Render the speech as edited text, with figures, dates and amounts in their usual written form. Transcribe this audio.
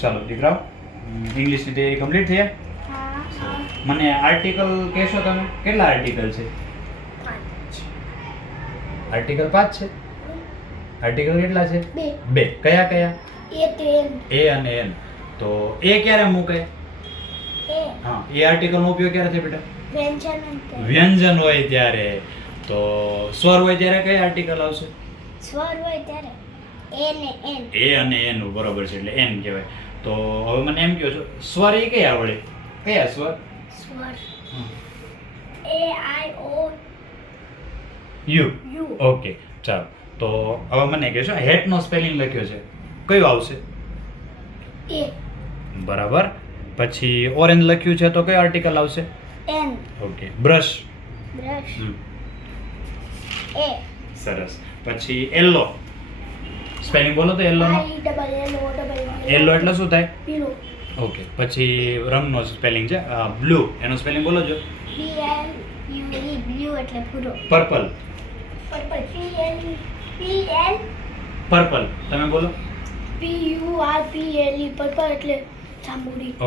ચાલો દીકરાઓ, ઇંગ્લિશની તૈયારી કમ્પ્લીટ થઈ? મને આર્ટિકલ કહેશો તમે? કેટલા આર્ટિકલ છે? આર્ટિકલ 5 છે. આર્ટિકલ કેટલા છે? 2. કયા કયા? એ અને એન. તો એ ક્યારે મૂકાય? હા, એ આર્ટિકલનો ઉપયોગ ક્યારે થાય બેટા? વ્યંજન હોય ત્યારે. તો સ્વર હોય ત્યારે કઈ આર્ટિકલ આવશે? સ્વર હોય ત્યારે એ અને એન. બરોબર છે, એટલે એન કહેવાય. તો હવે મને એમ કહો છો, સ્વર એ કયા આવડે? કયા સ્વર? સ્વર હમ. એ આઈ ઓ યુ. યુ. ઓકે, ચાલો. તો હવે મને કહેશો, હેટ નો સ્પેલિંગ લખ્યો છે, કયો આવશે? એ બરાબર. પછી ઓરેન્જ લખ્યું છે, તો કયો આર્ટિકલ આવશે? An. Okay. Brush. Brush a. સરસ. પછી યલો સ્પેલિંગ બોલો તો યલો નો. I double L O double yellow એટલે શું થાય? પીળો. ઓકે. પછી રંગનો સ્પેલિંગ છે બ્લુ, એનો સ્પેલિંગ બોલો જો. B L U E blue એટલે ભૂરો. Purple. Purple P L purple તમે બોલો. P U R P L E purple એટલે જાંબુડી.